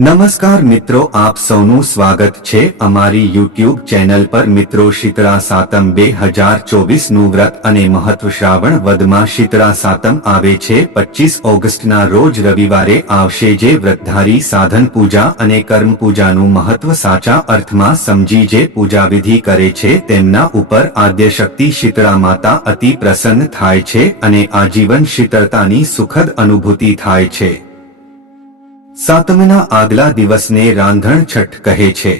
નમસ્કાર મિત્રો, આપ સૌનું સ્વાગત છે અમારી યુટ્યુબ ચેનલ પર। મિત્રો, શીતળા સાતમ 2024નું વ્રત અને મહત્વ। શ્રાવણ વદમાં શીતળા સાતમ આવે છે 25 ઓગસ્ટના રોજ રવિવારે આવશે, જે વ્રતધારી સાધન પૂજા અને કર્મ પૂજાનું મહત્વ સાચા અર્થમાં સમજી જે પૂજાવિધિ કરે છે તેમના ઉપર આદ્યશક્તિ શીતળા માતા અતિ પ્રસન્ન થાય છે અને આજીવન શીતળતાની સુખદ અનુભૂતિ થાય છે। સાતમના આગલા દિવસને રાંધણ છઠ કહે છે।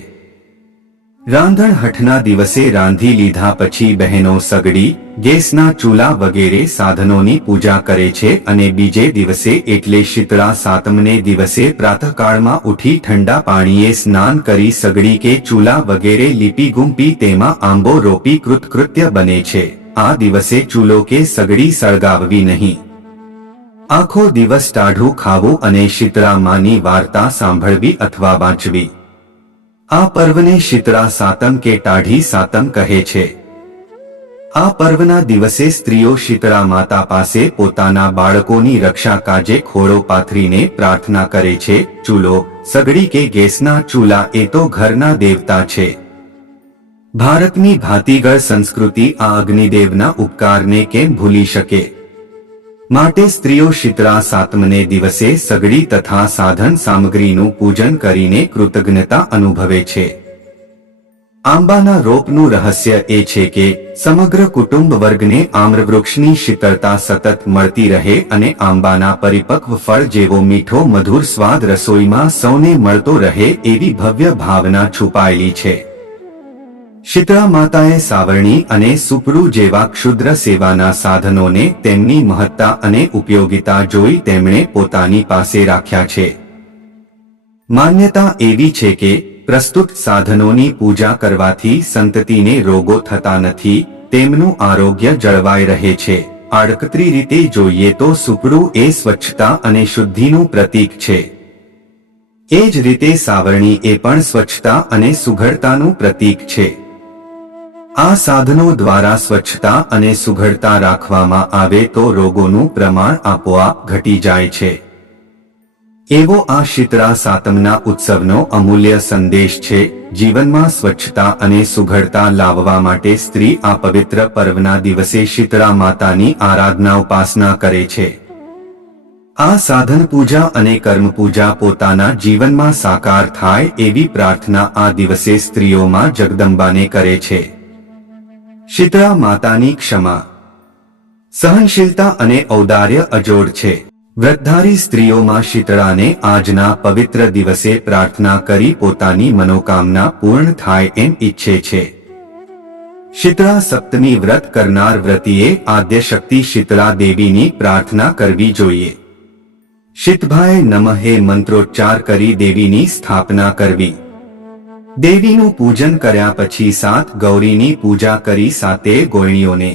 રાંધણ હઠના દિવસે રાંધી લીધા પછી બહેનો સગડી, ગેસના ચૂલા વગેરે સાધનોની પૂજા કરે છે અને બીજે દિવસે એટલે શીતળા સાતમને દિવસે પ્રાતઃકાળમાં ઉઠી ઠંડા પાણીએ સ્નાન કરી સગડી કે ચૂલા વગેરે લીપી ગુંપી તેમાં આંબો રોપી કૃતકૃત્ય બને છે। આ દિવસે ચૂલો કે સગડી સળગાવવી નહીં। આખો દિવસ ટાઢું ખાવું અને શીતળા માની વાર્તા સાંભળવી અથવા વાંચવી। આ પર્વને શીતળા સાતમ કે ટાઢી સાતમ કહે છે। આ પર્વના દિવસે સ્ત્રીઓ શીતળા માતા પાસે પોતાના બાળકોની રક્ષા કાજે ખોળો પાથરીને પ્રાર્થના કરે છે। ચૂલો, સગડી કે ગેસના ચૂલા એ તો ઘરના દેવતા છે। ભારતની ભાતીગળ સંસ્કૃતિ આ અગ્નિદેવના ઉપકારને કેમ ભૂલી શકે? માટે સ્ત્રીઓ શીતળા સાતમને દિવસે સગડી તથા સાધન સામગ્રીનું પૂજન કરીને કૃતજ્ઞતા અનુભવે છે। આંબાના રોપનું રહસ્ય એ છે કે સમગ્ર કુટુંબ વર્ગને આમ્રવૃક્ષની શીતળતા સતત મળતી રહે અને આંબાના પરિપક્વ ફળ જેવો મીઠો મધુર સ્વાદ રસોઈમાં સૌને મળતો રહે એવી ભવ્ય ભાવના છુપાયેલી છે। શીતળા માતાએ સાવરણી અને સુપડું જેવા ક્ષુદ્ર સેવાના સાધનોને તેમની મહત્તા અને ઉપયોગિતા જોઈ તેમણે પોતાની પાસે રાખ્યા છે। માન્યતા એવી છે કે પ્રસ્તુત સાધનોની પૂજા કરવાથી સંતતિને રોગો થતા નથી, તેમનું આરોગ્ય જળવાઈ રહે છે। આડકતરી રીતે જોઈએ તો સુપડું એ સ્વચ્છતા અને શુદ્ધિનું પ્રતીક છે। એ જ રીતે સાવરણી એ પણ સ્વચ્છતા અને સુઘડતાનું પ્રતીક છે। આ સાધનો દ્વારા સ્વચ્છતા અને સુઘડતા રાખવામાં આવે તો રોગોનું પ્રમાણ આપોઆપ ઘટી જાય છે। એવો આ શીતળા સાતમના ઉત્સવનો અમૂલ્ય સંદેશ છે। જીવનમાં સ્વચ્છતા અને સુઘડતા લાવવા માટે સ્ત્રી આ પવિત્ર પર્વના દિવસે શીતળા માતાની આરાધના ઉપાસના કરે છે। આ સાધન પૂજા અને કર્મ પૂજા પોતાના જીવનમાં સાકાર થાય એવી પ્રાર્થના આ દિવસે સ્ત્રીઓમાં જગદંબાને કરે છે। શીતળા માતાની ક્ષમા, સહનશીલતા અને ઔદાર્ય અજોડ છે। વ્રતધારી સ્ત્રીઓમાં શીતળાને આજના પવિત્ર દિવસે પ્રાર્થના કરી પોતાની મનોકામના પૂર્ણ થાય એમ ઈચ્છે છે। શીતળા સપ્તમી વ્રત કરનાર વ્રતીએ આદ્યશક્તિ શીતળા દેવીની પ્રાર્થના કરવી જોઈએ। શીતભાય નમઃ મંત્રોચ્ચાર કરી દેવીની સ્થાપના કરવી। દેવીનું પૂજન કર્યા પછી 7 ગૌરીની પૂજા કરી 7 ગોયણીઓને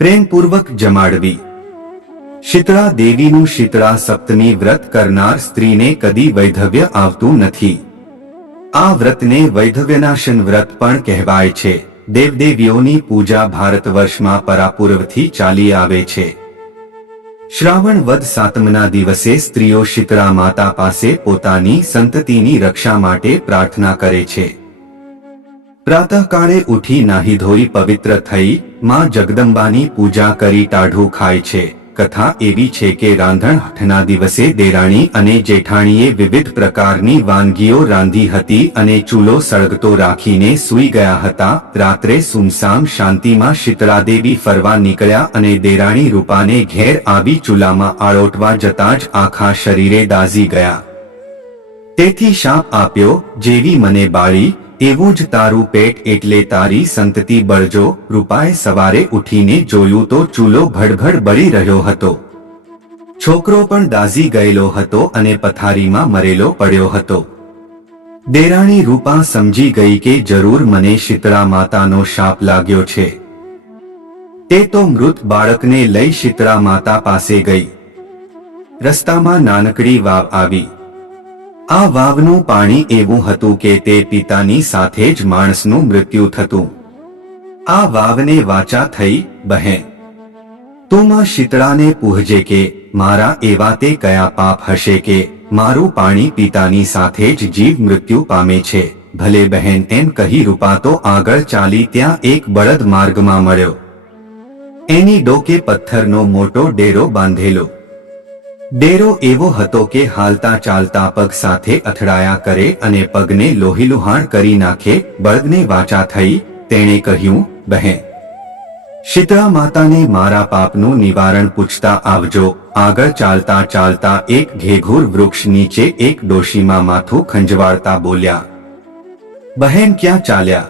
પ્રેમપૂર્વક જમાડવી। શીતળા દેવીનું શીતળા સપ્તમી વ્રત કરનાર સ્ત્રીને કદી વૈધવ્ય આવતું નથી। આ વ્રતને વૈધવ્યનાશન વ્રત પણ કહેવાય છે। દેવદેવીઓની પૂજા ભારતવર્ષમાં પરાપૂર્વથી ચાલી આવે છે। શ્રાવણ વદ સાતમના દિવસે સ્ત્રીઓ શીતળા માતા પાસે પોતાની સંતતિની રક્ષા માટે પ્રાર્થના કરે છે। પ્રાતઃકાળે ઉઠી નાહી ધોઈ પવિત્ર થઈ માં જગદંબાની પૂજા કરી ટાઢું ખાય છે। કથા એવી છે કે રાંધણ હઠના દિવસે દેરાણી અને જેઠાણીએ વિવિધ પ્રકારની વાનગીઓ રાંધી હતી અને ચૂલો સળગતો રાખીને સૂઈ ગયા હતા। રાત્રે સુમસામ શાંતિમાં શીતળાદેવી ફરવા નીકળ્યા અને દેરાણી રૂપાને ઘેર આવી ચૂલામાં આળોટવા જતાં જ આખા શરીરે દાઝી ગયા। તેથી શાપ આપ્યો, જેવી મને બાળી એવું જ તારું પેટ, એટલે તારી સંતતિ બળજો। રૂપાએ સવારે ઉઠીને જોયું તો ચૂલો ભડભડ બળી રહ્યો હતો। છોકરો પણ દાઝી ગયેલો હતો અને પથારીમાં મરેલો પડ્યો હતો। દેરાણી રૂપા સમજી ગઈ કે જરૂર મને શીતળા માતાનો શાપ લાગ્યો છે। તે તો મૃત બાળકને લઈ શીતળા માતા પાસે ગઈ। રસ્તામાં નાનકડી વાવ આવી। આ વાવનું પાણી એવું હતું કે તે પિતાની સાથે જ માણસનું મૃત્યુ થતું। આ વાવને વાચા થઈ, બહેન તું માં શીતળાને પૂછજે કે મારા એવા તે કયા પાપ હશે કે મારું પાણી પીતાની સાથે જ જીવ મૃત્યુ પામે છે. ભલે બહેન, એમ કહી રૂપા તો આગળ ચાલી. ત્યાં એક બળદ માર્ગમાં મળ્યો. એની ડોકે પથ્થરનો મોટો ડેરો બાંધેલો. ડેરો એવો હતો કે હાલતા ચાલતા પગ સાથે અથડાયા કરે અને પગને લોહીલુહાણ કરી નાખે. બળદને વાચા થઈ. તેણે કહ્યું, બહેન, શીતળા માતાને મારા પાપનું નિવારણ પૂછતા આવજો. આગળ ચાલતા ચાલતા એક ઘેઘૂર વૃક્ષ નીચે એક ડોશીમાં માથું ખંજવાળતા બોલ્યા, બહેન ક્યાં ચાલ્યા?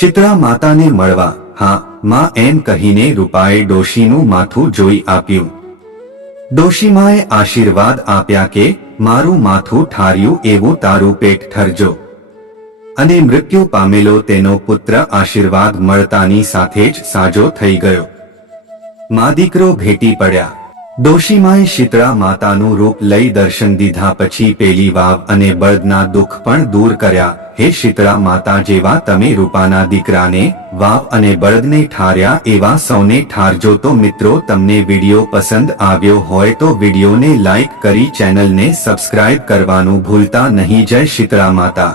શીતળા માતાને મળવા. હા માં, એમ કહીને રૂપાએ ડોશીનું માથું જોઈ આપ્યું. ડોશીમાએ આશીર્વાદ આપ્યા કે મારું માથું ઠાર્યું એવું તારું પેટ ઠરજો. અને મૃત્યુ પામેલો તેનો પુત્ર આશીર્વાદ મળતાની સાથે જ સાજો થઈ ગયો. મા દીકરો ભેટી પડ્યા. ડોશીમાએ શીતળા માતાનું રૂપ લઈ દર્શન દીધા. પછી પેલી વાવ અને બળદના દુઃખ પણ દૂર કર્યા. હે શીતળા માતા, જેવા તમે રૂપાના દીકરાને, વાવ અને બળદને ઠાર્યા એવા સૌને ઠારજો. તો મિત્રો, તમને વિડીયો પસંદ આવ્યો હોય તો વિડીયોને લાઈક કરી ચેનલને સબસ્ક્રાઇબ કરવાનું ભૂલતા નહીં. જય શીતળા માતા.